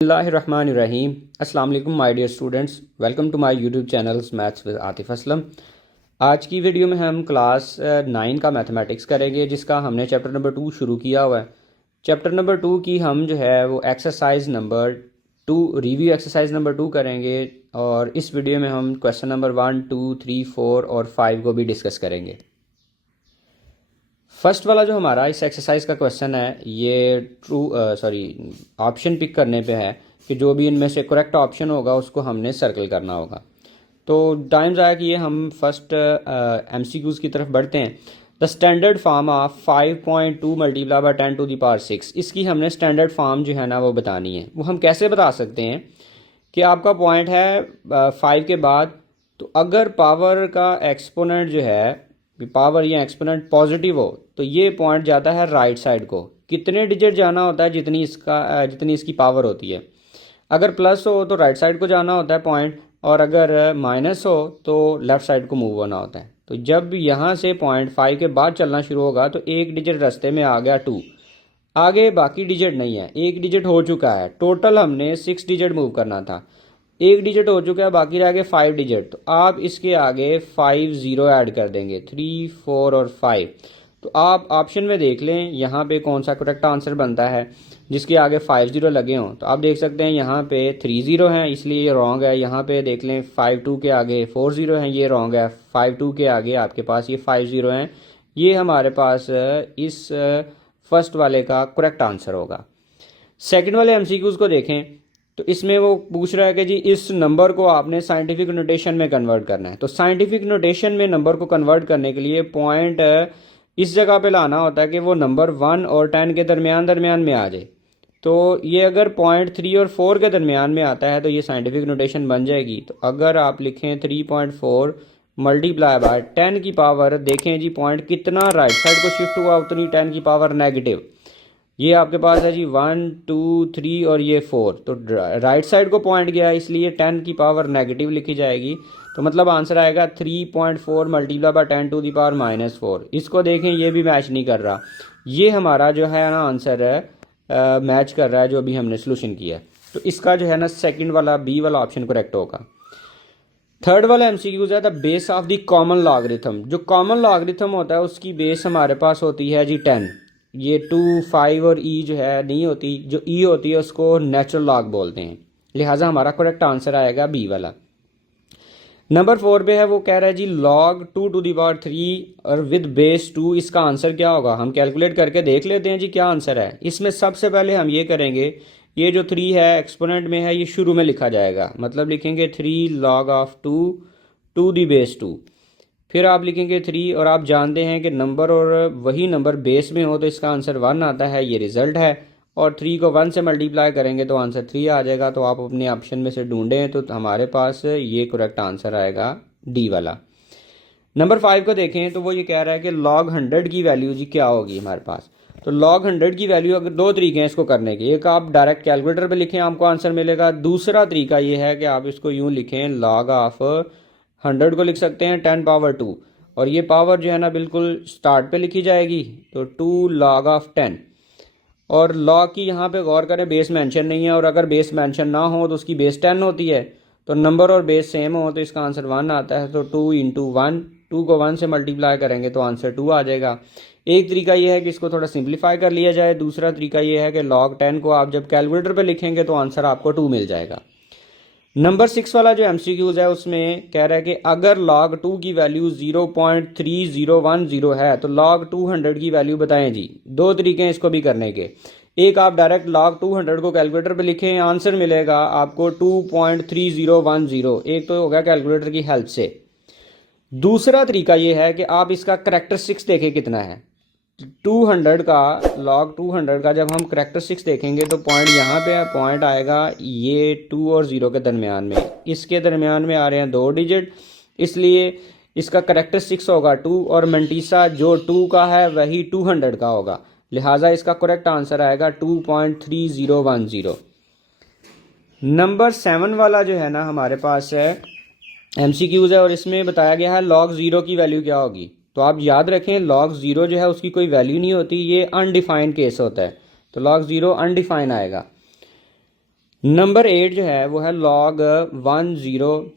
बिस्मिल्लाहिर्रहमानिर्रहीम। अस्सलाम वालेकुम my dear students, welcome to my YouTube channels maths with Atif Aslam. आज की वीडियो में हम क्लास 9 का मैथमेटिक्स करेंगे, जिसका हमने चैप्टर नंबर 2 शुरू किया हुआ है। चैप्टर नंबर 2 की हम जो है वो exercise number 2 review exercise number 2 करेंगे, और इस वीडियो में हम क्वेश्चन नंबर 1, 2, 3, 4 और 5 को भी डिस्कस करेंगे। फर्स्ट वाला जो हमारा इस एक्सरसाइज का क्वेश्चन है, ये ऑप्शन पिक करने पे है कि जो भी इनमें से करेक्ट ऑप्शन होगा उसको हमने सर्कल करना होगा। तो टाइम ज़ाया किए हम फर्स्ट एमसीक्यूज़ की तरफ बढ़ते हैं। The standard form of 5.2 multiply by 10 to the power 6, इसकी हमने स्टैंडर्ड फार्म जो है ना वो बतानी है। वो हम कैसे बता सकते हैं कि आपका पॉइंट है 5 के बाद, तो अगर पावर का एक्सपोनेंट जो है, पावर या एक्सपोनेंट पॉजिटिव हो, तो ये पॉइंट जाता है राइट साइड को। कितने डिजिट जाना होता है? जितनी इसकी पावर होती है। अगर प्लस हो तो राइट साइड को जाना होता है पॉइंट, और अगर माइनस हो तो लेफ़्ट साइड को मूव होना होता है। तो जब यहाँ से पॉइंट 5 के बाद चलना शुरू होगा तो एक डिजिट रास्ते में आ गया 2, आगे बाकी डिजिट नहीं है, एक डिजिट हो चुका है। टोटल हमने 6 डिजिट मूव करना था, एक डिजिट हो चुका है, बाकी रह गए 5 डिजिट। तो आप इसके आगे 5 0 ऐड कर देंगे, 3, 4 और 5। तो आप ऑप्शन में देख लें यहाँ पे कौन सा करेक्ट आंसर बनता है जिसके आगे 5 0 लगे हों। तो आप देख सकते हैं यहाँ पे 3 0 हैं, इसलिए ये रॉन्ग है। यहाँ पे देख लें 5 2 के आगे 4 0 हैं, ये रॉन्ग है। 5 2 के आगे आपके पास ये 5 0 हैं, ये हमारे पास इस फर्स्ट वाले का करेक्ट आंसर होगा। सेकंड वाले एमसीक्यूज को देखें तो इसमें वो पूछ रहा है कि जी इस नंबर को आपने साइंटिफिक नोटेशन में कन्वर्ट करना है। तो साइंटिफिक नोटेशन में नंबर को कन्वर्ट करने के लिए पॉइंट इस जगह पे लाना होता है कि वो नंबर 1 और 10 के दरमियान में आ जाए। तो ये अगर पॉइंट 3 और 4 के दरमियान में आता है तो ये साइंटिफिक नोटेशन बन जाएगी। तो अगर आप लिखें 3.4 मल्टीप्लाई बाय 10 की पावर, देखें जी पॉइंट कितना राइट साइड को शिफ्ट हुआ, उतनी 10 की पावर नेगेटिव। ये आपके पास है जी 1, 2, 3 और ये 4। तो राइट साइड को पॉइंट गया, इसलिए 10 की पावर नेगेटिव लिखी जाएगी। तो मतलब आंसर आएगा 3.4 multiply by 10 to the power -4। इसको देखें, ये भी मैच नहीं कर रहा। ये हमारा जो है ना आंसर है मैच कर रहा है जो अभी हमने सोल्यूशन किया। तो इसका जो है ना सेकंड वाला बी वाला ऑप्शन करेक्ट होगा। थर्ड वाला एमसीक्यूज है the base of the common logarithm. जो कॉमन लॉगरिथम होता है उसकी बेस हमारे पास होती है जी 10। ये 2, 5 और ई जो है नहीं होती, जो ई होती है उसको नेचुरल लॉग बोलते हैं, लिहाजा हमारा करेक्ट आंसर आएगा बी वाला। नंबर 4 पे है, वो कह रहा है जी log 2 टू दी पावर 3 और विद बेस 2, इसका आंसर क्या होगा? हम कैलकुलेट करके देख लेते हैं जी क्या आंसर है। इसमें सबसे पहले हम ये करेंगे, ये जो 3 है एक्सपोनेंट में है, ये शुरू में लिखा जाएगा। मतलब लिखेंगे 3 log of 2 to the base 2। फिर आप लिखेंगे 3, और आप जानते हैं कि नंबर और वही नंबर बेस में हो तो इसका आंसर 1 आता है, ये रिजल्ट है। और 3 को 1 से मल्टीप्लाई करेंगे तो आंसर 3 आ जाएगा। तो आप अपने ऑप्शन में से ढूंढें तो हमारे पास ये करेक्ट आंसर आएगा डी वाला। नंबर 5 को देखें तो वो ये कह रहा है कि log 100 की वैल्यू जी क्या होगी हमारे पास। तो log 100 की वैल्यू, अगर दो तरीके हैं इसको करने के, एक आप डायरेक्ट कैलकुलेटर पे लिखें आपको आंसर मिलेगा। दूसरा तरीका ये है कि आप इसको यूँ लिखें, log ऑफ 100 को लिख सकते हैं 10 पावर 2, और ये पावर जो है ना बिल्कुल स्टार्ट पे लिखी जाएगी। तो 2 log ऑफ 10, और log की यहाँ पे गौर करें बेस मेंशन नहीं है, और अगर बेस मेंशन ना हो तो उसकी बेस 10 होती है। तो नंबर और बेस सेम हो तो इसका आंसर 1 आता है। तो 2 इंटू 1, 2 को 1 से मल्टीप्लाई करेंगे तो आंसर 2 आ जाएगा। एक तरीका ये है कि इसको थोड़ा सिंप्लीफाई कर लिया जाए, दूसरा तरीका ये है कि log 10 को आप जब कैलकुलेटर पे लिखेंगे तो आंसर आपको 2 मिल जाएगा। नंबर 6 वाला जो एमसीक्यूज है उसमें कह रहा है कि अगर log 2 की वैल्यू 0.3010 है तो log 200 की वैल्यू बताएं जी। दो तरीके हैं इसको भी करने के, एक आप डायरेक्ट log 200 को कैलकुलेटर पे लिखें, आंसर मिलेगा आपको 2.3010, एक तो होगा कैलकुलेटर की हेल्प से। दूसरा तरीका ये है कि आप इसका करेक्टरिस्टिक्स देखें कितना है। 200 का log 200 का जब हम करेक्टरिस्टिक्स देखेंगे तो पॉइंट यहाँ पे है, पॉइंट आएगा ये 2 और 0 के दरमियान में, इसके दरमियान में आ रहे हैं 2 डिजिट, इसलिए इसका करेक्टरिस्टिक्स होगा 2, और मंटीसा जो 2 का है वही 200 का होगा, लिहाजा इसका करेक्ट आंसर आएगा 2.3010। नंबर 7 वाला जो है ना हमारे पास है एमसीक्यूज है, और इसमें बताया गया है log 0 की वैल्यू क्या होगी। तो आप याद रखें log 0 जो है उसकी कोई वैल्यू नहीं होती, ये अनडिफाइंड केस होता है। तो log 0 अनडिफाइन आएगा। नंबर 8 जो है वो है log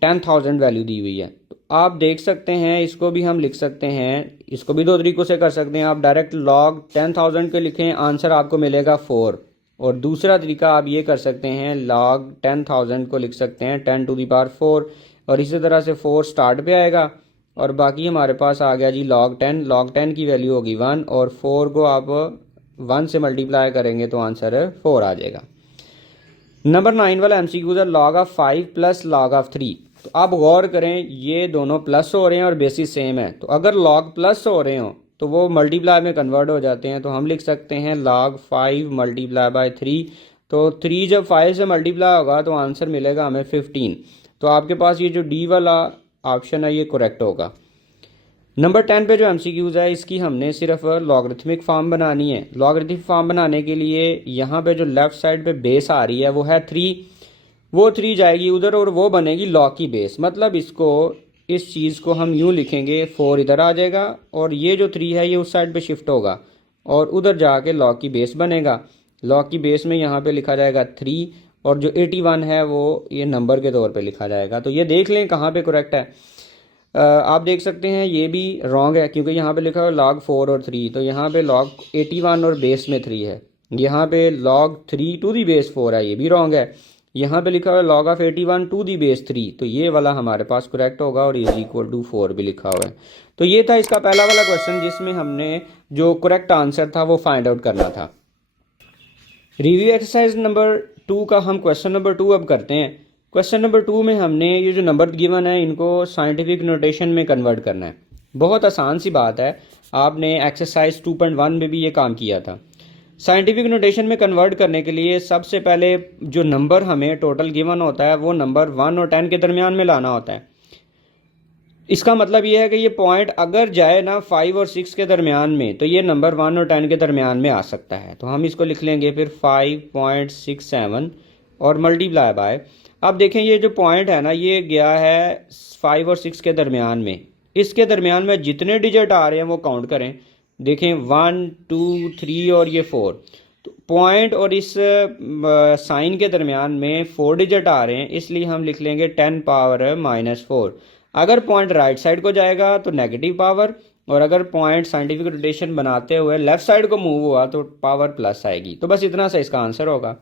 10,000 वैल्यू दी हुई है। तो आप देख सकते हैं, इसको भी हम लिख सकते हैं, इसको भी दो तरीक़ों से कर सकते हैं। आप डायरेक्ट log 10,000 के लिखें, आंसर आपको मिलेगा 4। और दूसरा तरीका आप ये कर सकते हैं, log 10,000 को लिख सकते हैं 10 टू दी पावर 4, और इसी तरह से 4 स्टार्ट पे आएगा और बाकी हमारे पास आ गया जी log 10 की वैल्यू होगी 1, और 4 को आप 1 से मल्टीप्लाई करेंगे तो आंसर 4 आ जाएगा। नंबर 9 वाला एमसीक्यूज है log of 5 plus log of 3। तो आप गौर करें, ये दोनों प्लस हो रहे हैं और बेसिस सेम है, तो अगर log प्लस हो रहे हो तो वो मल्टीप्लाई में कन्वर्ट हो जाते हैं। तो हम लिख सकते हैं log 5 मल्टीप्लाई बाय 3। तो 3 जब 5 से मल्टीप्लाई होगा तो आंसर मिलेगा हमें 15। तो आपके पास ये जो डी वाला ऑप्शन है ये करेक्ट होगा। नंबर 10 पे जो एमसीक्यूज है, इसकी हमने सिर्फ लॉगरिथमिक फॉर्म बनानी है। लॉगरिथमिक फॉर्म बनाने के लिए यहाँ पे जो लेफ़्ट साइड पे बेस आ रही है वो है 3, वो 3 जाएगी उधर और वो बनेगी लॉग की बेस। मतलब इसको, इस चीज़ को हम यूँ लिखेंगे, 4 इधर आ जाएगा और ये जो 3 है ये उस साइड पे शिफ्ट होगा और उधर जाके लॉग की बेस बनेगा। लॉग की बेस में यहाँ पे लिखा जाएगा 3 और जो 81 है वो ये नंबर के तौर पे लिखा जाएगा। तो ये देख लें कहाँ पे करेक्ट है। आप देख सकते हैं ये भी रॉन्ग है क्योंकि यहाँ पे लिखा हुआ log 4 और 3, तो यहाँ पे log 81 और बेस में 3 है। यहाँ पे log 3 टू दी बेस 4 है, ये भी रॉन्ग है। यहाँ पे लिखा हुआ log of 81 to the base 3, तो ये वाला हमारे पास करेक्ट होगा और इज इक्वल टू 4 भी लिखा हुआ है। तो ये था इसका पहला वाला क्वेश्चन जिसमें हमने जो करेक्ट आंसर था वो फाइंड आउट करना था। रिव्यू एक्सरसाइज नंबर 2 का हम क्वेश्चन नंबर 2 अब करते हैं। क्वेश्चन नंबर 2 में हमने ये जो नंबर गिवन है इनको साइंटिफिक नोटेशन में कन्वर्ट करना है। बहुत आसान सी बात है, आपने एक्सरसाइज 2.1 में भी ये काम किया था। साइंटिफिक नोटेशन में कन्वर्ट करने के लिए सबसे पहले जो नंबर हमें टोटल गिवन होता है वो नंबर 1 और 10 के दरमियान में लाना होता है। इसका मतलब ये है कि ये पॉइंट अगर जाए ना 5 और 6 के दरमियान में तो ये नंबर 1 और 10 के दरमियान में आ सकता है। तो हम इसको लिख लेंगे फिर 5.67 और मल्टीप्लाई बाय, अब देखें ये जो पॉइंट है ना ये गया है 5 और 6 के दरमियान में। इसके दरमियान में जितने डिजिट आ रहे हैं वो काउंट करें। देखें 1 2 3 और ये 4, तो पॉइंट और इस साइन के दरमियान में 4 डिजिट आ रहे हैं, इसलिए हम लिख लेंगे 10 पावर -4। अगर पॉइंट राइट साइड को जाएगा तो नेगेटिव पावर, और अगर पॉइंट साइंटिफिक रोटेशन बनाते हुए लेफ्ट साइड को मूव हुआ तो पावर प्लस आएगी। तो बस इतना सा इसका आंसर होगा।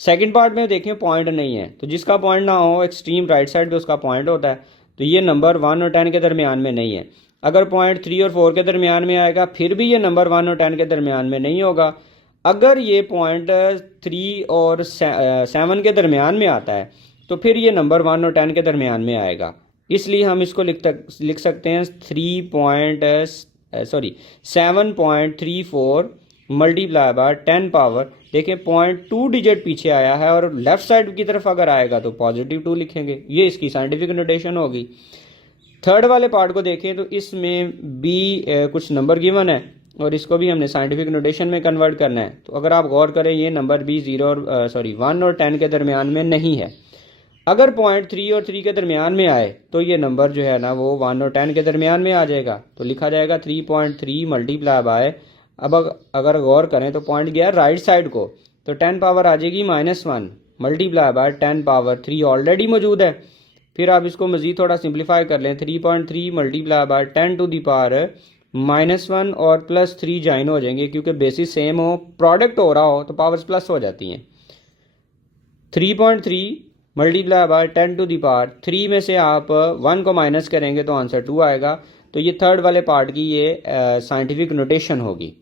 सेकंड पार्ट में देखें पॉइंट नहीं है, तो जिसका पॉइंट ना हो एक्सट्रीम राइट साइड पे उसका पॉइंट होता है। तो ये नंबर 1 और 10 के दरमियान में नहीं है। अगर पॉइंट 3 और 4 के दरमियान में आएगा फिर भी ये नंबर 1 और 10 के दरमियान में नहीं होगा। अगर ये पॉइंट 3 और 7 के दरमियान में आता है तो फिर ये नंबर 1 और 10 के दरमियान में आएगा। इसलिए हम इसको लिख सकते हैं 7.34 मल्टीप्लाई बाय 10 पावर, देखें पॉइंट 2 डिजिट पीछे आया है और लेफ्ट साइड की तरफ अगर आएगा तो पॉजिटिव 2 लिखेंगे। ये इसकी साइंटिफिक नोटेशन होगी। थर्ड वाले पार्ट को देखें तो इसमें भी कुछ नंबर गिवन है और इसको भी हमने साइंटिफिक नोटेशन में कन्वर्ट करना है। तो अगर आप गौर करें ये नंबर भी 1 और 10 के दरमियान में नहीं है। अगर पॉइंट 3 और 3 के दरमियान में आए तो ये नंबर जो है ना वो 1 और 10 के दरमियान में आ जाएगा। तो लिखा जाएगा 3.3 मल्टीप्लाई बाय, अब अगर गौर करें तो पॉइंट गया राइट साइड को, तो 10 पावर आ जाएगी -1 मल्टीप्लाई बाय 10 पावर 3 ऑलरेडी मौजूद है। फिर आप इसको मज़ीद थोड़ा सिंप्लीफाई कर लें, 3.3 multiply by 10 to the power -1 और +3 ज्वाइन हो जाएंगे क्योंकि बेसिस सेम हो, प्रोडक्ट हो रहा हो तो पावर्स प्लस हो जाती हैं। 3.3 multiply by 10 to the power 3 में से आप 1 को माइनस करेंगे तो आंसर 2 आएगा। तो ये थर्ड वाले पार्ट की ये साइंटिफिक नोटेशन होगी।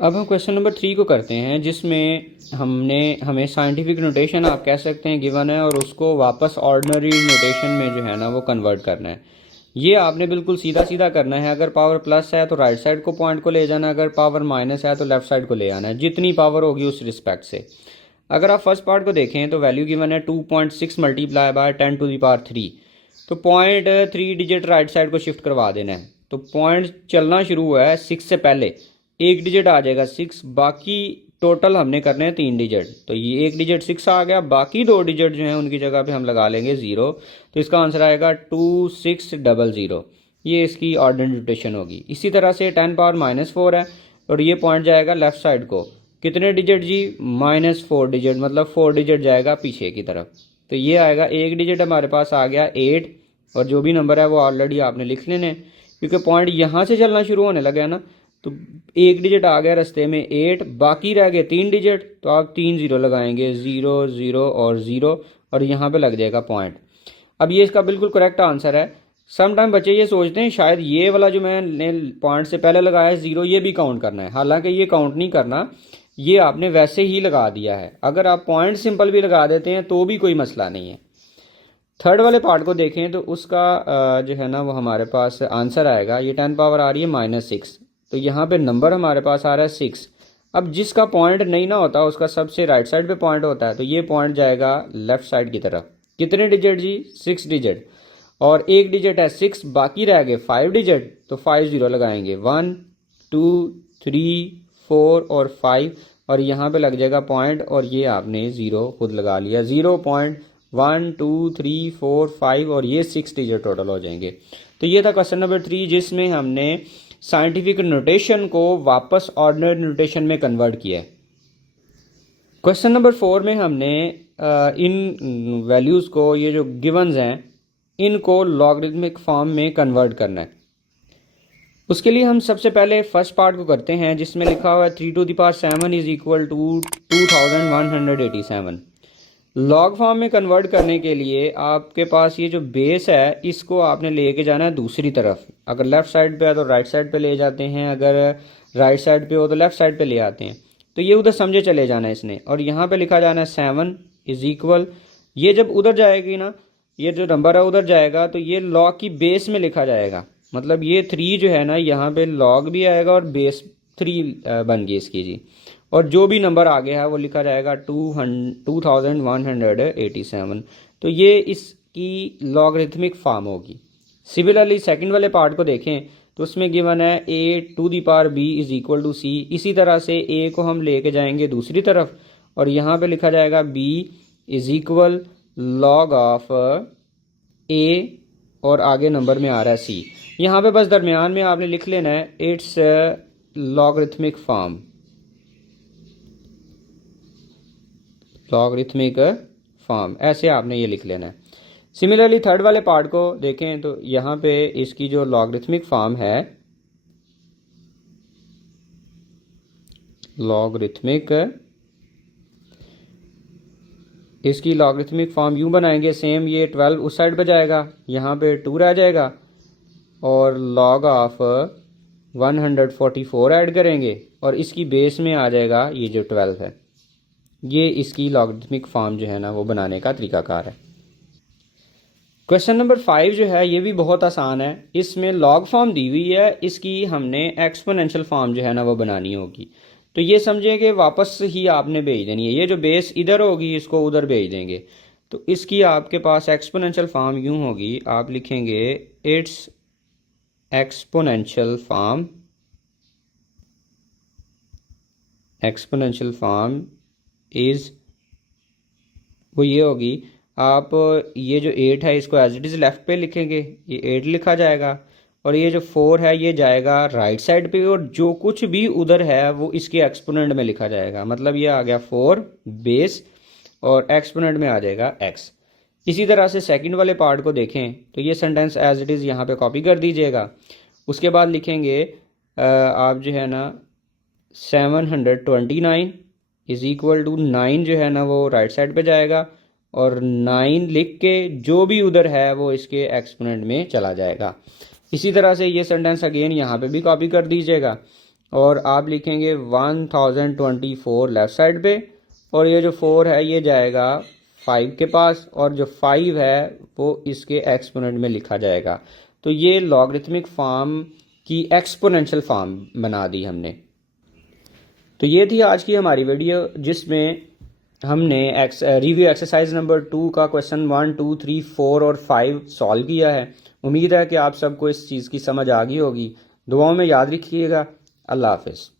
अब हम क्वेश्चन नंबर 3 को करते हैं जिसमें हमें साइंटिफिक नोटेशन आप कह सकते हैं गिवन है और उसको वापस ऑर्डिनरी नोटेशन में जो है ना वो कन्वर्ट करना है। ये आपने बिल्कुल सीधा सीधा करना है। अगर पावर प्लस है तो राइट साइड को पॉइंट को ले जाना, अगर पावर माइनस है तो लेफ्ट साइड को ले आना है, जितनी पावर होगी उस रिस्पेक्ट से। अगर आप फर्स्ट पार्ट को देखें तो वैल्यू गिवन है 2.6 multiply by 10 to the power 3, तो पॉइंट 3 डिजिट राइट साइड को शिफ्ट करवा देना है। तो पॉइंट चलना शुरू हुआ है 6 से पहले, एक डिजिट आ जाएगा 6, बाकी टोटल हमने करने हैं 3 डिजिट। तो ये एक डिजिट 6 आ गया, बाकी 2 डिजिट जो हैं उनकी जगह पे हम लगा लेंगे 0। तो इसका आंसर आएगा 2600। ये इसकी ऑर्डिनरी नोटेशन होगी। इसी तरह से 10 पावर -4 है और ये पॉइंट जाएगा लेफ्ट साइड को, कितने डिजिट जी, -4 डिजिट, मतलब 4 डिजिट जाएगा पीछे की तरफ। तो ये आएगा, एक डिजिट हमारे पास आ गया 8, और जो भी नंबर है वो ऑलरेडी आपने लिख लेने, क्योंकि पॉइंट यहाँ से चलना शुरू होने लगा है ना। तो एक डिजिट आ गया रास्ते में 8, बाकी रह गए 3 डिजिट, तो आप 3 ज़ीरो लगाएंगे, 0 0 और 0, और यहाँ पे लग जाएगा पॉइंट। अब ये इसका बिल्कुल करेक्ट आंसर है। सम टाइम बच्चे ये सोचते हैं शायद ये वाला जो मैंने पॉइंट से पहले लगाया है 0, ये भी काउंट करना है, हालांकि ये काउंट नहीं करना, ये आपने वैसे ही लगा दिया है। अगर आप पॉइंट सिंपल भी लगा देते हैं तो भी कोई मसला नहीं है। थर्ड वाले पार्ट को देखें तो उसका जो है ना वो हमारे पास आंसर आएगा, ये 10 पावर आ रही है -6, तो यहाँ पे नंबर हमारे पास आ रहा है 6। अब जिसका पॉइंट नहीं ना होता उसका सबसे राइट साइड पे पॉइंट होता है, तो ये पॉइंट जाएगा लेफ्ट साइड की तरफ। कितने डिजिट जी, 6 डिजिट, और एक डिजिट है 6, बाकी रह गए 5 डिजिट, तो 5 ज़ीरो लगाएंगे, 1 2 3 4 और 5, और यहाँ पे लग जाएगा पॉइंट, और ये आपने 0 खुद लगा लिया, 0.1 2 3 4 5, और ये 6 डिजिट टोटल हो जाएंगे। तो ये था क्वेश्चन नंबर 3, जिसमें हमने साइंटिफिक नोटेशन को वापस ऑर्डिनरी नोटेशन में कन्वर्ट किया है। क्वेश्चन नंबर 4 में हमने इन वैल्यूज़ को, ये जो गिवन्स हैं, इनको लॉगरिथमिक फॉर्म में कन्वर्ट करना है। उसके लिए हम सबसे पहले फर्स्ट पार्ट को करते हैं, जिसमें लिखा हुआ है 3 to the power 7 is equal to 2187। Log form में कन्वर्ट करने के लिए आपके पास ये जो बेस है इसको आपने लेके जाना है दूसरी तरफ। अगर लेफ़्ट साइड पे है तो राइट साइड पे ले जाते हैं, अगर राइट साइड पे हो तो लेफ़्ट साइड पे ले आते हैं। तो ये उधर समझे चले जाना है इसने, और यहाँ पे लिखा जाना है 7 इज इक्वल, ये जब उधर जाएगी ना, ये जो नंबर है उधर जाएगा, तो ये लॉग की बेस में लिखा जाएगा। मतलब ये 3 जो है ना, यहाँ पे लॉग भी आएगा और बेस 3 बन गई इसकी जी, और जो भी नंबर आगे है वो लिखा जाएगा 2187। तो ये इसकी लॉगरिथमिक फॉर्म होगी। सिमिलरली सेकंड वाले पार्ट को देखें तो उसमें गिवन है a to the power b is equal to c। इसी तरह से a को हम लेके जाएंगे दूसरी तरफ, और यहाँ पे लिखा जाएगा b is equal log of a, और आगे नंबर में आ रहा है c। यहाँ पे बस दरमियान में आपने लिख लेना है it's logarithmic form, logarithmic form, ऐसे आपने ये लिख लेना है। सिमिलरली थर्ड वाले पार्ट को देखें तो यहाँ पे इसकी जो लॉगरिथमिक फॉर्म है, इसकी लॉगरिथमिक फॉर्म यूँ बनाएंगे, सेम ये 12 उस साइड पर जाएगा, यहाँ पे 2 रह जाएगा, और लॉग ऑफ 144 ऐड करेंगे, और इसकी बेस में आ जाएगा ये जो 12 है। ये इसकी लॉगरिथमिक फॉर्म जो है ना वो बनाने का तरीकाकार है। क्वेश्चन नंबर 5 जो है ये भी बहुत आसान है। इसमें लॉग फॉर्म दी हुई है, इसकी हमने एक्सपोनेंशियल फॉर्म जो है ना वो बनानी होगी। तो ये समझिए कि वापस ही आपने भेज देनी है, ये जो बेस इधर होगी इसको उधर भेज देंगे। तो इसकी आपके पास एक्सपोनेंशियल फॉर्म यूँ होगी, आप लिखेंगे इट्स एक्सपोनेंशियल फॉर्म इज़, वो ये होगी, आप ये जो 8 है इसको एज इट इज़ लेफ़्ट पे लिखेंगे, ये 8 लिखा जाएगा, और ये जो 4 है ये जाएगा राइट साइड पे, और जो कुछ भी उधर है वो इसके एक्सपोनेंट में लिखा जाएगा। मतलब ये आ गया 4 बेस, और एक्सपोनेंट में आ जाएगा x। इसी तरह से सेकंड वाले पार्ट को देखें तो ये सेंटेंस एज इट इज़ यहाँ पे कॉपी कर दीजिएगा। उसके बाद लिखेंगे आप जो है ना 729 इज़ इक्वल टू 9 जो है ना वो राइट साइड पे जाएगा, और 9 लिख के जो भी उधर है वो इसके एक्सपोनेंट में चला जाएगा। इसी तरह से ये सेंटेंस अगेन यहाँ पे भी कॉपी कर दीजिएगा, और आप लिखेंगे 1024 लेफ़्ट साइड पे, और ये जो 4 है ये जाएगा 5 के पास, और जो 5 है वो इसके एक्सपोनेंट में लिखा जाएगा। तो ये लॉगरिथमिक फॉर्म की एक्सपोनेंशियल फॉर्म बना दी हमने। तो ये थी आज की हमारी वीडियो, जिसमें हमने रिव्यू एक्सरसाइज नंबर 2 का क्वेश्चन 1 2 3 4 और 5 सॉल्व किया है। उम्मीद है कि आप सबको इस चीज़ की समझ आ गई होगी। दुआओं में याद रखिएगा। अल्लाह हाफिज़।